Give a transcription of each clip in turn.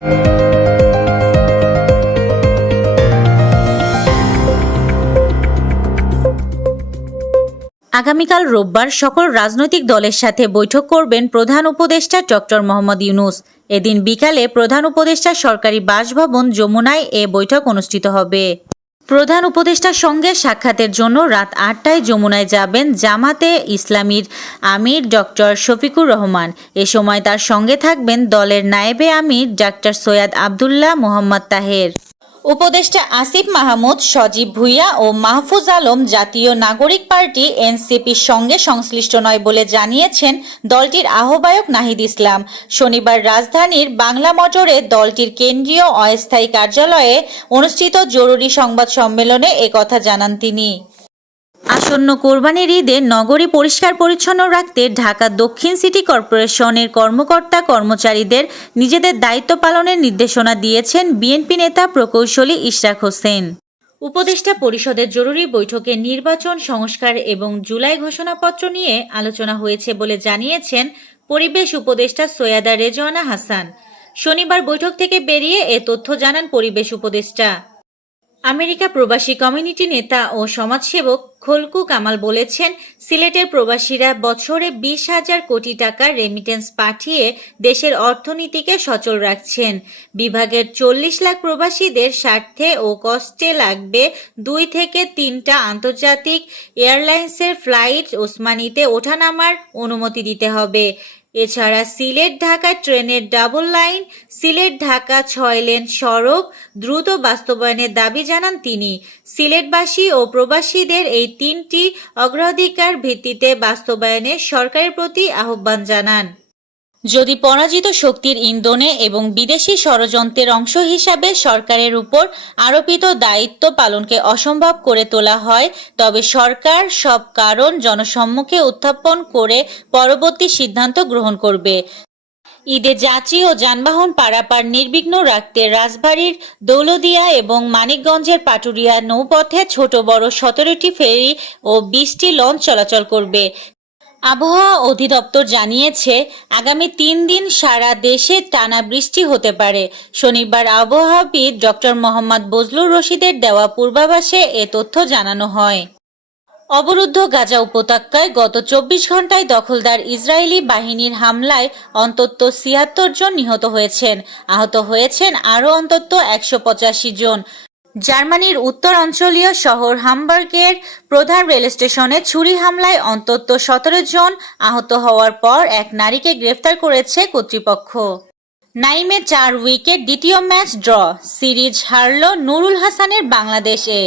আগামীকাল রোববার সকল রাজনৈতিক দলের সাথে বৈঠক করবেন প্রধান উপদেষ্টা ডক্টর মোহাম্মদ ইউনূস। এদিন বিকালে প্রধান উপদেষ্টার সরকারি বাসভবন যমুনায় এ বৈঠক অনুষ্ঠিত হবে। প্রধান উপদেষ্টার সঙ্গে সাক্ষাতের জন্য রাত ৮টায় যমুনায় যাবেন জামাতে ইসলামীর আমির ডক্টর শফিকুর রহমান। এ সময় তার সঙ্গে থাকবেন দলের নায়েবে আমির ডাক্তার সৈয়দ আবদুল্লাহ মোহাম্মদ তাহের। উপদেষ্টা আসিফ মাহমুদ, সজীব ভুঁইয়া ও মাহফুজ আলম জাতীয় নাগরিক পার্টি এনসিপির সঙ্গে সংশ্লিষ্ট নয় বলে জানিয়েছেন দলটির আহ্বায়ক নাহিদ ইসলাম। শনিবার রাজধানীর বাংলা মোটরে দলটির কেন্দ্রীয় অস্থায়ী কার্যালয়ে অনুষ্ঠিত জরুরি সংবাদ সম্মেলনে একথা জানান তিনি। আসন্ন কোরবানির ঈদে নগরী পরিষ্কার পরিচ্ছন্ন রাখতে ঢাকা দক্ষিণ সিটি কর্পোরেশনের কর্মকর্তা কর্মচারীদের নিজেদের দায়িত্ব পালনের নির্দেশনা দিয়েছেন বিএনপি নেতা প্রকৌশলী ইশরাক হোসেন। উপদেষ্টা পরিষদের জরুরি বৈঠকে নির্বাচন সংস্কার এবং জুলাই ঘোষণাপত্র নিয়ে আলোচনা হয়েছে বলে জানিয়েছেন পরিবেশ উপদেষ্টা সৈয়দা রেজওয়ানা হাসান। শনিবার বৈঠক থেকে বেরিয়ে এ তথ্য জানান পরিবেশ উপদেষ্টা। আমেরিকা প্রবাসী কমিউনিটি নেতা ও সমাজসেবক খোলকু কামাল বলেছেন, সিলেটের প্রবাসীরা বছরে 20,000 কোটি টাকার রেমিটেন্স পাঠিয়ে দেশের অর্থনীতিকে সচল রাখছেন। বিভাগের 40 লাখ প্রবাসীদের স্বার্থে ও কষ্টে লাগবে 2 থেকে 3টা আন্তর্জাতিক এয়ারলাইন্সের ফ্লাইট ওসমানীতে ওঠানামার অনুমতি দিতে হবে। এছাড়া সিলেট ঢাকা ট্রেনের double line, Sylhet Dhaka 6 lane সড়ক দ্রুত বাস্তবায়নের দাবি জানান তিনি। সিলেটবাসী ও প্রবাসীদের এই 3টি অগ্রাধিকার ভিত্তিতে বাস্তবায়নে সরকারের প্রতি আহ্বান জানান। যদি পরাজিত শক্তির ইন্ধনে এবং বিদেশি ষড়যন্ত্রের অংশ হিসাবে সরকারের উপর আরোপিত দায়িত্ব পালনকে অসম্ভব করে তোলা হয়, তবে সরকার সব কারণ জনসম্মুখে উত্থাপন করে পরবর্তী সিদ্ধান্ত গ্রহণ করবে। ঈদে যাত্রী ও যানবাহন পারাপার নির্বিঘ্ন রাখতে রাজবাড়ীর দৌলদিয়া এবং মানিকগঞ্জের পাটুরিয়া নৌপথে ছোট বড় 17টি ফেরি ও 20টি লঞ্চ চলাচল করবে। আবহাওয়া অধিদপ্তর জানিয়েছে, আগামী 3 দিন সারা দেশে টানা বৃষ্টি হতে পারে। শনিবার আবহাওয়াবিদ ডক্টর মোহাম্মদ বজলুর রশিদের দেওয়া পূর্বাভাসে এ তথ্য জানানো হয়। অবরুদ্ধ গাজা উপত্যকায় গত 24 ঘন্টায় দখলদার ইসরায়েলি বাহিনীর হামলায় অন্তত 76 জন নিহত হয়েছেন। আহত হয়েছেন আরও অন্তত 185 জন। জার্মানির উত্তর অঞ্চলীয় শহর হামবার্গের প্রধান রেল স্টেশনে ছুরি হামলায় অন্তত 17 জন আহত হওয়ার পর এক নারীকে গ্রেফতার করেছে কর্তৃপক্ষ। নাইমে 4 উইকেট দ্বিতীয় ম্যাচ ড্র, সিরিজ হারল নুরুল হাসানের বাংলাদেশে।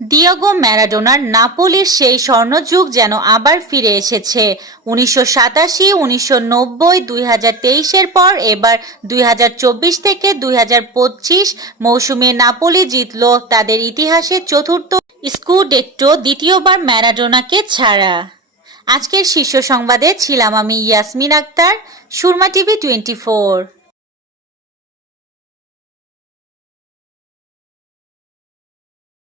ডিয়েগো ম্যারাডোনার নাপোলির সেই স্বর্ণযুগ যেন আবার ফিরে এসেছে। 1987, 1990, 2023-এর পর এবার 2024 থেকে 2025 মৌসুমে নাপোলি জিতল তাদের ইতিহাসের চতুর্থ স্কুডেট্টো, দ্বিতীয়বার ম্যারাডোনাকে ছাড়া। আজকের শীর্ষ সংবাদে ছিলাম আমি ইয়াসমিন আক্তার, সুরমা টিভি 24।